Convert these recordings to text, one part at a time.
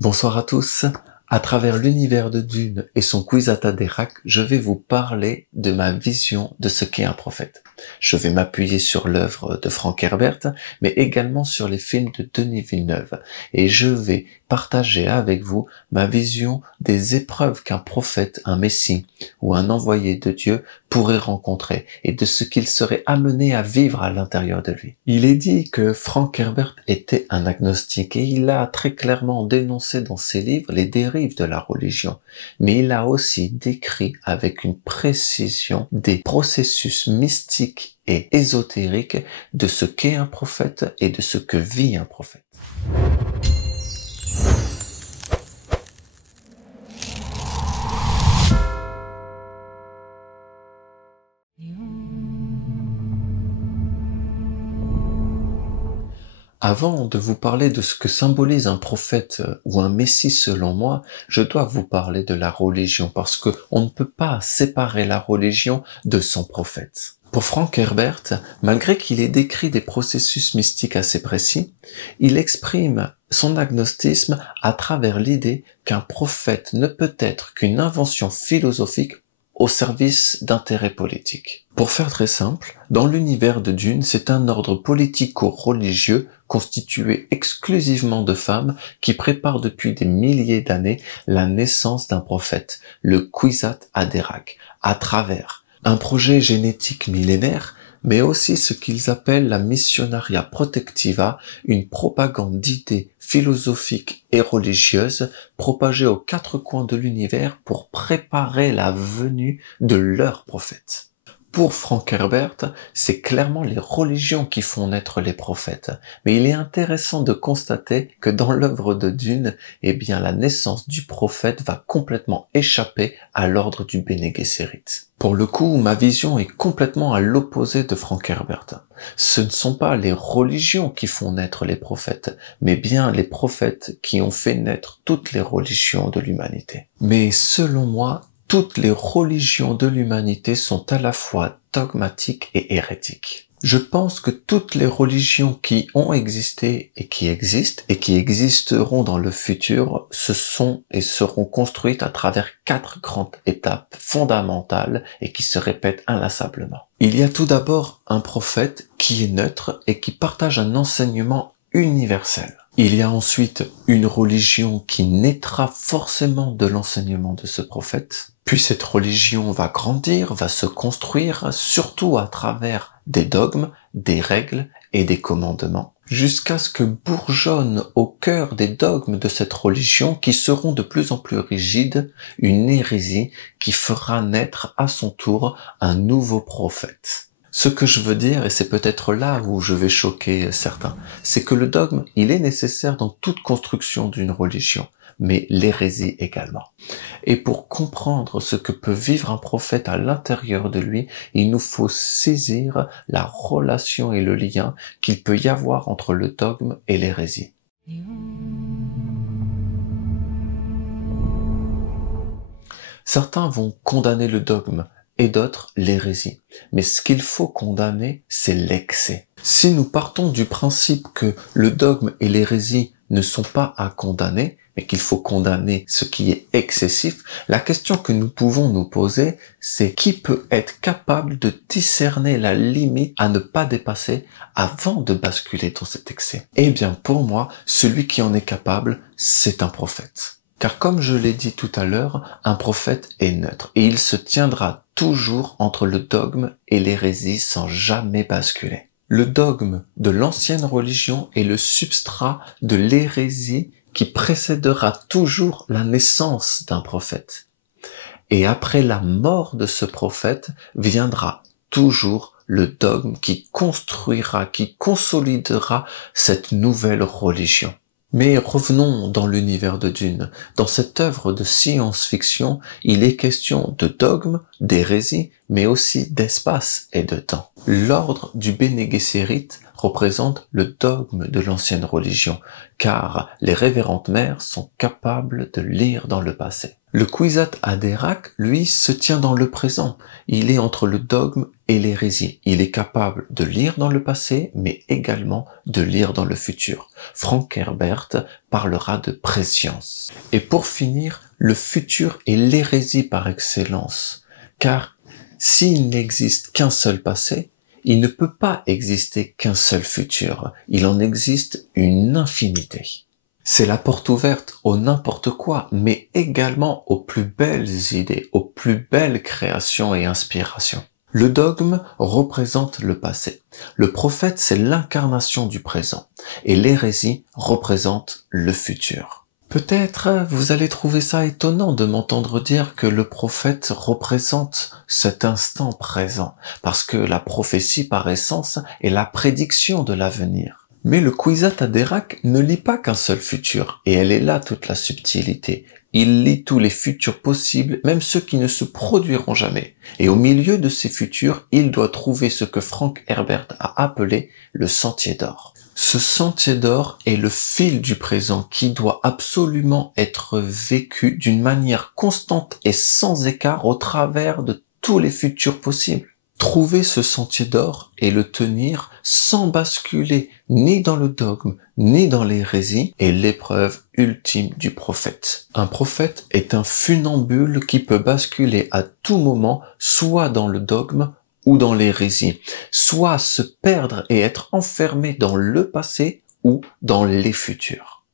Bonsoir à tous. À travers l'univers de Dune et son Kwisatz Haderach, je vais vous parler de ma vision de ce qu'est un prophète. Je vais m'appuyer sur l'œuvre de Frank Herbert, mais également sur les films de Denis Villeneuve, et je vais partager avec vous ma vision des épreuves qu'un prophète, un messie ou un envoyé de Dieu pourrait rencontrer et de ce qu'il serait amené à vivre à l'intérieur de lui. Il est dit que Frank Herbert était un agnostique et il a très clairement dénoncé dans ses livres les dérives de la religion, mais il a aussi décrit avec une précision des processus mystiques et ésotériques de ce qu'est un prophète et de ce que vit un prophète. Avant de vous parler de ce que symbolise un prophète ou un messie selon moi, je dois vous parler de la religion parce que on ne peut pas séparer la religion de son prophète. Pour Frank Herbert, malgré qu'il ait décrit des processus mystiques assez précis, il exprime son agnostisme à travers l'idée qu'un prophète ne peut être qu'une invention philosophique au service d'intérêts politiques. Pour faire très simple, dans l'univers de Dune, c'est un ordre politico-religieux constitué exclusivement de femmes qui préparent depuis des milliers d'années la naissance d'un prophète, le Kwisatz Haderach, à travers un projet génétique millénaire, mais aussi ce qu'ils appellent la Missionaria Protectiva, une propagande d'idées philosophiques et religieuses propagées aux quatre coins de l'univers pour préparer la venue de leur prophète. Pour Frank Herbert, c'est clairement les religions qui font naître les prophètes. Mais il est intéressant de constater que dans l'œuvre de Dune, la naissance du prophète va complètement échapper à l'ordre du Bene Gesserit. Pour le coup, ma vision est complètement à l'opposé de Frank Herbert. Ce ne sont pas les religions qui font naître les prophètes, mais bien les prophètes qui ont fait naître toutes les religions de l'humanité. Mais selon moi, toutes les religions de l'humanité sont à la fois dogmatiques et hérétiques. Je pense que toutes les religions qui ont existé et qui existeront dans le futur, se sont et seront construites à travers 4 grandes étapes fondamentales et qui se répètent inlassablement. Il y a tout d'abord un prophète qui est neutre et qui partage un enseignement universel. Il y a ensuite une religion qui naîtra forcément de l'enseignement de ce prophète. Puis cette religion va grandir, va se construire, surtout à travers des dogmes, des règles et des commandements, jusqu'à ce que bourgeonne au cœur des dogmes de cette religion, qui seront de plus en plus rigides, une hérésie qui fera naître à son tour un nouveau prophète. Ce que je veux dire, et c'est peut-être là où je vais choquer certains, c'est que le dogme, il est nécessaire dans toute construction d'une religion, mais l'hérésie également. Et pour comprendre ce que peut vivre un prophète à l'intérieur de lui, il nous faut saisir la relation et le lien qu'il peut y avoir entre le dogme et l'hérésie. Certains vont condamner le dogme et d'autres l'hérésie. Mais ce qu'il faut condamner, c'est l'excès. Si nous partons du principe que le dogme et l'hérésie ne sont pas à condamner, mais qu'il faut condamner ce qui est excessif, la question que nous pouvons nous poser, c'est qui peut être capable de discerner la limite à ne pas dépasser avant de basculer dans cet excès? Eh bien, pour moi, celui qui en est capable, c'est un prophète. Car comme je l'ai dit tout à l'heure, un prophète est neutre et il se tiendra toujours entre le dogme et l'hérésie sans jamais basculer. Le dogme de l'ancienne religion est le substrat de l'hérésie qui précédera toujours la naissance d'un prophète. Et après la mort de ce prophète, viendra toujours le dogme qui construira, qui consolidera cette nouvelle religion. Mais revenons dans l'univers de Dune. Dans cette œuvre de science-fiction, il est question de dogme, d'hérésie, mais aussi d'espace et de temps. L'ordre du Bene Gesserit représente le dogme de l'ancienne religion, car les révérentes mères sont capables de lire dans le passé. Le Kwisatz Haderach, lui, se tient dans le présent. Il est entre le dogme et l'hérésie. Il est capable de lire dans le passé, mais également de lire dans le futur. Frank Herbert parlera de préscience. Et pour finir, le futur est l'hérésie par excellence, car s'il n'existe qu'un seul passé, il ne peut pas exister qu'un seul futur. Il en existe une infinité. C'est la porte ouverte au n'importe quoi, mais également aux plus belles idées, aux plus belles créations et inspirations. Le dogme représente le passé. Le prophète, c'est l'incarnation du présent. Et l'hérésie représente le futur. Peut-être vous allez trouver ça étonnant de m'entendre dire que le prophète représente cet instant présent, parce que la prophétie par essence est la prédiction de l'avenir. Mais le Kwisatz Haderach ne lit pas qu'un seul futur, et elle est là toute la subtilité. Il lit tous les futurs possibles, même ceux qui ne se produiront jamais. Et au milieu de ces futurs, il doit trouver ce que Frank Herbert a appelé le sentier d'or. Ce sentier d'or est le fil du présent qui doit absolument être vécu d'une manière constante et sans écart au travers de tous les futurs possibles. Trouver ce sentier d'or et le tenir sans basculer ni dans le dogme ni dans l'hérésie est l'épreuve ultime du prophète. Un prophète est un funambule qui peut basculer à tout moment soit dans le dogme ou dans l'hérésie, soit se perdre et être enfermé dans le passé ou dans les futurs.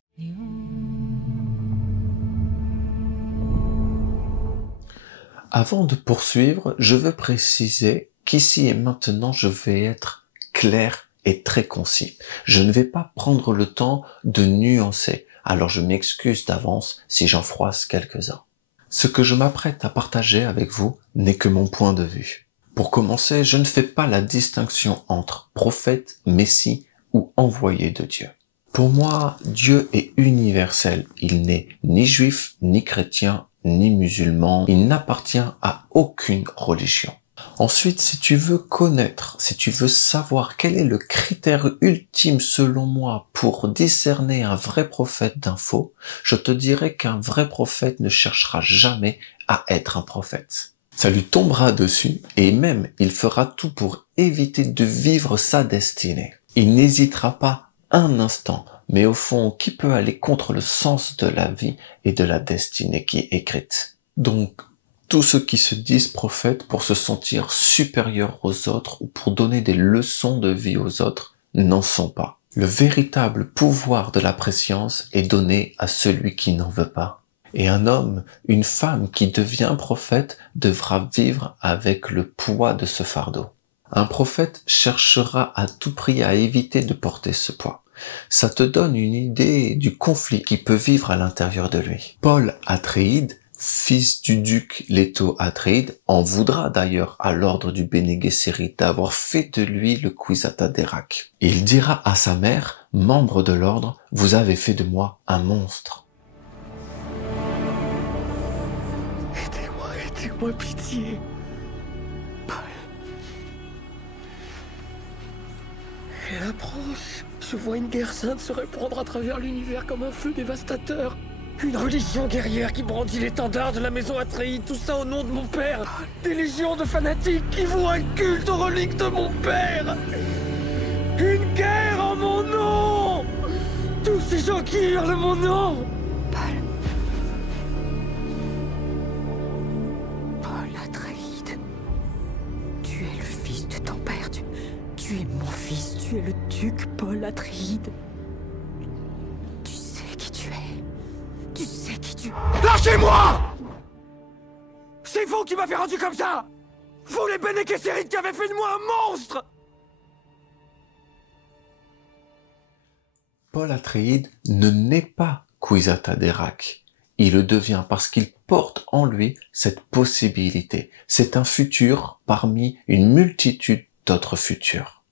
Avant de poursuivre, je veux préciser qu'ici et maintenant, je vais être clair et très concis. Je ne vais pas prendre le temps de nuancer, alors je m'excuse d'avance si j'en froisse quelques-uns. Ce que je m'apprête à partager avec vous n'est que mon point de vue. Pour commencer, je ne fais pas la distinction entre prophète, messie ou envoyé de Dieu. Pour moi, Dieu est universel. Il n'est ni juif, ni chrétien, ni musulman. Il n'appartient à aucune religion. Ensuite, si tu veux connaître, si tu veux savoir quel est le critère ultime selon moi pour discerner un vrai prophète d'un faux, je te dirais qu'un vrai prophète ne cherchera jamais à être un prophète. Ça lui tombera dessus et même il fera tout pour éviter de vivre sa destinée. Il n'hésitera pas un instant, mais au fond, qui peut aller contre le sens de la vie et de la destinée qui est écrite? Donc, tous ceux qui se disent prophètes pour se sentir supérieurs aux autres ou pour donner des leçons de vie aux autres n'en sont pas. Le véritable pouvoir de la préscience est donné à celui qui n'en veut pas. Et un homme, une femme qui devient prophète devra vivre avec le poids de ce fardeau. Un prophète cherchera à tout prix à éviter de porter ce poids. Ça te donne une idée du conflit qui peut vivre à l'intérieur de lui. Paul Atréide, fils du duc Leto Atréide, en voudra d'ailleurs à l'ordre du Bene Gesserit d'avoir fait de lui le Kwisatz Haderach. Il dira à sa mère, membre de l'ordre, « Vous avez fait de moi un monstre. » Aidez-moi, pitié. Paul. Elle approche. Je vois une guerre sainte se répandre à travers l'univers comme un feu dévastateur. Une religion guerrière qui brandit l'étendard de la maison Atréide, tout ça au nom de mon père. Des légions de fanatiques qui vouent un culte aux reliques de mon père. Une guerre en mon nom. Tous ces gens qui hurlent mon nom. Paul Atréide, tu es le fils de ton père, tu es mon fils, tu es le duc Paul Atréide. Tu sais qui tu es. Tu sais qui tu es. Lâchez-moi! C'est vous qui m'avez rendu comme ça! Vous les Bene Gesserit qui avez fait de moi un monstre! Paul Atréide ne naît pas Kwisatz Haderach. Il le devient parce qu'il porte en lui cette possibilité. C'est un futur parmi une multitude d'autres futurs.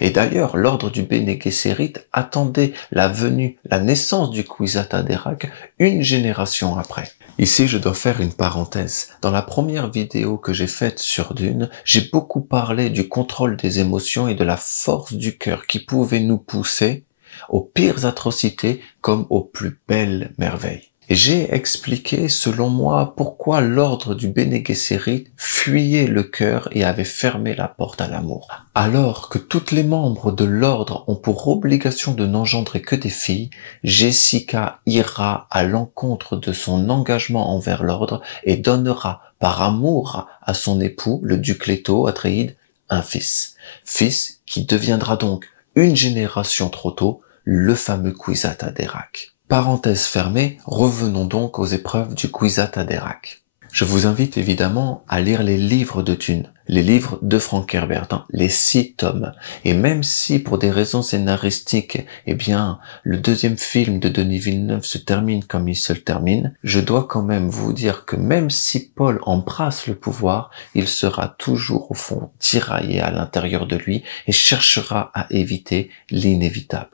Et d'ailleurs, l'ordre du Bene Gesserit attendait la venue, la naissance du Kwisatz Haderach une génération après. Ici, je dois faire une parenthèse. Dans la première vidéo que j'ai faite sur Dune, j'ai beaucoup parlé du contrôle des émotions et de la force du cœur qui pouvait nous pousser aux pires atrocités comme aux plus belles merveilles. Et j'ai expliqué, selon moi, pourquoi l'ordre du Bene Gesserit fuyait le cœur et avait fermé la porte à l'amour. Alors que tous les membres de l'ordre ont pour obligation de n'engendrer que des filles, Jessica ira à l'encontre de son engagement envers l'ordre et donnera par amour à son époux, le duc Leto Atréide, un fils. Fils qui deviendra donc, une génération trop tôt, le fameux Kwisatz Haderach. Parenthèse fermée, revenons donc aux épreuves du Kwisatz Haderach. Je vous invite évidemment à lire les livres de Dune, les livres de Frank Herbert, les 6 tomes. Et même si pour des raisons scénaristiques, le deuxième film de Denis Villeneuve se termine comme il se le termine, je dois quand même vous dire que même si Paul embrasse le pouvoir, il sera toujours au fond tiraillé à l'intérieur de lui et cherchera à éviter l'inévitable.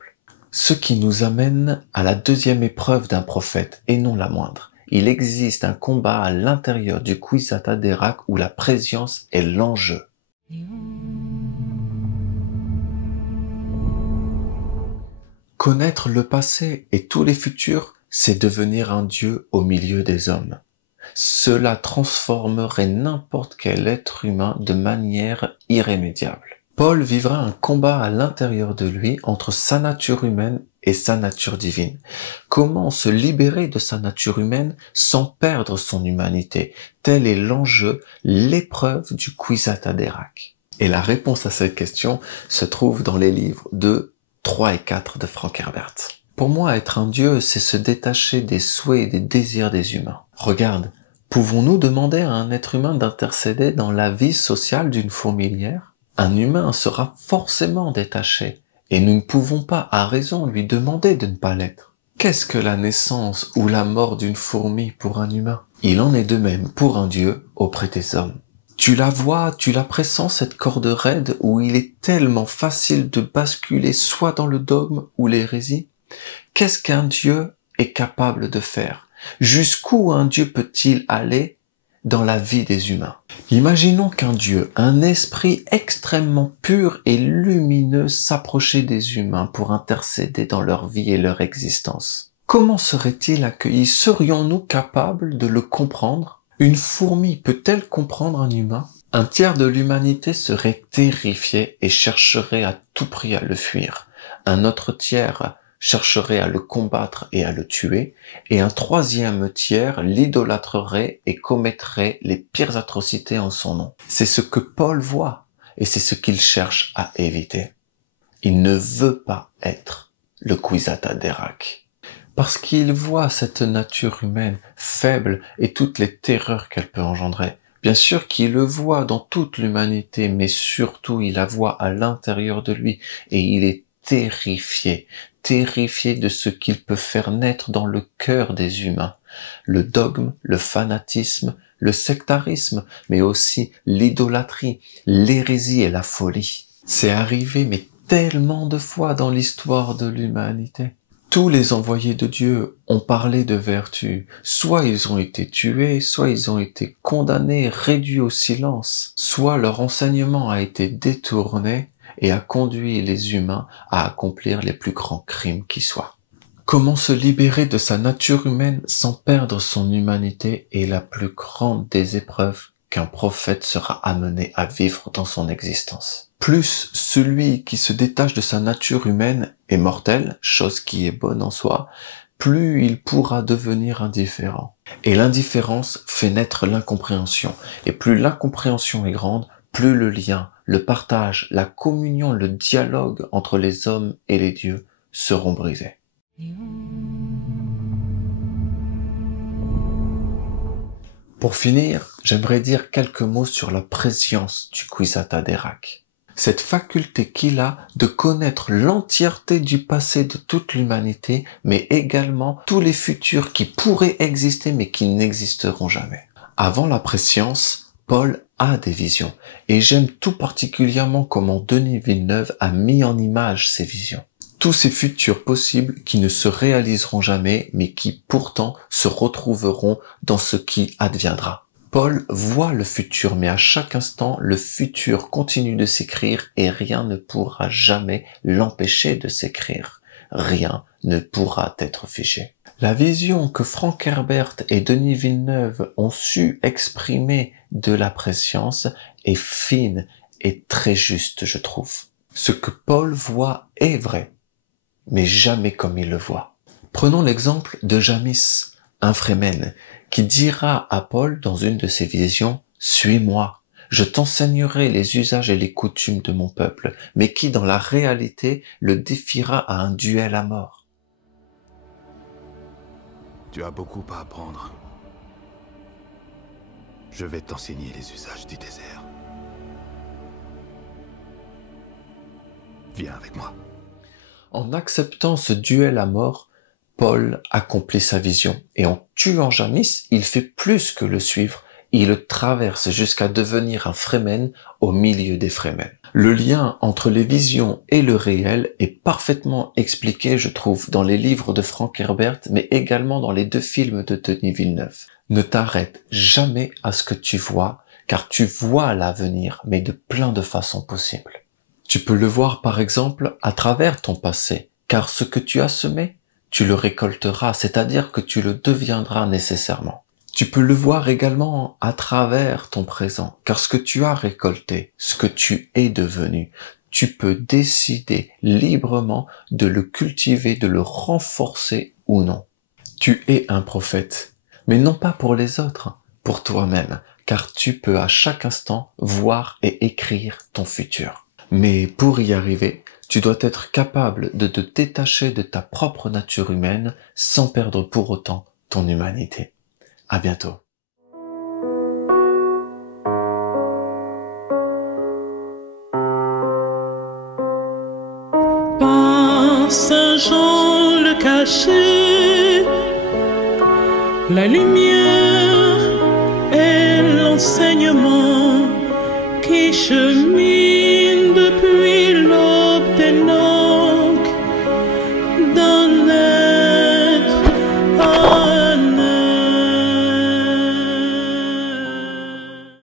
Ce qui nous amène à la deuxième épreuve d'un prophète, et non la moindre. Il existe un combat à l'intérieur du Kwisatz Haderach où la préscience est l'enjeu. Connaître le passé et tous les futurs, c'est devenir un Dieu au milieu des hommes. Cela transformerait n'importe quel être humain de manière irrémédiable. Paul vivra un combat à l'intérieur de lui entre sa nature humaine et sa nature divine. Comment se libérer de sa nature humaine sans perdre son humanité? Tel est l'enjeu, l'épreuve du Kwisatz Haderach. Et la réponse à cette question se trouve dans les livres 2, 3 et 4 de Frank Herbert. Pour moi, être un Dieu, c'est se détacher des souhaits et des désirs des humains. Regarde, pouvons-nous demander à un être humain d'intercéder dans la vie sociale d'une fourmilière? Un humain sera forcément détaché, et nous ne pouvons pas, à raison, lui demander de ne pas l'être. Qu'est-ce que la naissance ou la mort d'une fourmi pour un humain? Il en est de même pour un Dieu auprès des hommes. Tu la vois, tu la pressens, cette corde raide où il est tellement facile de basculer soit dans le dogme ou l'hérésie? Qu'est-ce qu'un Dieu est capable de faire? Jusqu'où un Dieu peut-il aller dans la vie des humains? Imaginons qu'un Dieu, un esprit extrêmement pur et lumineux s'approchait des humains pour intercéder dans leur vie et leur existence. Comment serait-il accueilli? Serions-nous capables de le comprendre? Une fourmi peut-elle comprendre un humain? Un tiers de l'humanité serait terrifié et chercherait à tout prix à le fuir. Un autre tiers chercherait à le combattre et à le tuer, et un troisième tiers l'idolâtrerait et commettrait les pires atrocités en son nom. C'est ce que Paul voit, et c'est ce qu'il cherche à éviter. Il ne veut pas être le Kwisatz Haderach, parce qu'il voit cette nature humaine faible et toutes les terreurs qu'elle peut engendrer. Bien sûr qu'il le voit dans toute l'humanité, mais surtout il la voit à l'intérieur de lui, et il est terrifié de ce qu'il peut faire naître dans le cœur des humains. Le dogme, le fanatisme, le sectarisme, mais aussi l'idolâtrie, l'hérésie et la folie. C'est arrivé, mais tellement de fois dans l'histoire de l'humanité. Tous les envoyés de Dieu ont parlé de vertu. Soit ils ont été tués, soit ils ont été condamnés, réduits au silence, soit leur enseignement a été détourné et a conduit les humains à accomplir les plus grands crimes qui soient. Comment se libérer de sa nature humaine sans perdre son humanité est la plus grande des épreuves qu'un prophète sera amené à vivre dans son existence. Plus celui qui se détache de sa nature humaine est mortel, chose qui est bonne en soi, plus il pourra devenir indifférent. Et l'indifférence fait naître l'incompréhension. Et plus l'incompréhension est grande, plus le lien, le partage, la communion, le dialogue entre les hommes et les dieux seront brisés. Pour finir, j'aimerais dire quelques mots sur la préscience du Kwisatz Haderach. Cette faculté qu'il a de connaître l'entièreté du passé de toute l'humanité, mais également tous les futurs qui pourraient exister mais qui n'existeront jamais. Avant la préscience, Paul a des visions, et j'aime tout particulièrement comment Denis Villeneuve a mis en image ces visions. Tous ces futurs possibles qui ne se réaliseront jamais, mais qui pourtant se retrouveront dans ce qui adviendra. Paul voit le futur, mais à chaque instant, le futur continue de s'écrire et rien ne pourra jamais l'empêcher de s'écrire. rien ne pourra être figé. La vision que Frank Herbert et Denis Villeneuve ont su exprimer de la préscience est fine et très juste, je trouve. Ce que Paul voit est vrai, mais jamais comme il le voit. Prenons l'exemple de Jamis, un Fremen, qui dira à Paul dans une de ses visions « Suis-moi, je t'enseignerai les usages et les coutumes de mon peuple », mais qui dans la réalité le défiera à un duel à mort. Tu as beaucoup à apprendre. Je vais t'enseigner les usages du désert. Viens avec moi. En acceptant ce duel à mort, Paul accomplit sa vision. Et en tuant Jamis, il fait plus que le suivre. Il le traverse jusqu'à devenir un Fremen au milieu des Fremen. Le lien entre les visions et le réel est parfaitement expliqué, je trouve, dans les livres de Frank Herbert, mais également dans les 2 films de Denis Villeneuve. Ne t'arrête jamais à ce que tu vois, car tu vois l'avenir, mais de plein de façons possibles. Tu peux le voir par exemple à travers ton passé, car ce que tu as semé, tu le récolteras, c'est-à-dire que tu le deviendras nécessairement. Tu peux le voir également à travers ton présent, car ce que tu as récolté, ce que tu es devenu, tu peux décider librement de le cultiver, de le renforcer ou non. Tu es un prophète, mais non pas pour les autres, pour toi-même, car tu peux à chaque instant voir et écrire ton futur. Mais pour y arriver, tu dois être capable de te détacher de ta propre nature humaine sans perdre pour autant ton humanité. À bientôt. Par Saint Jean le caché, la lumière et l'enseignement qui chemine.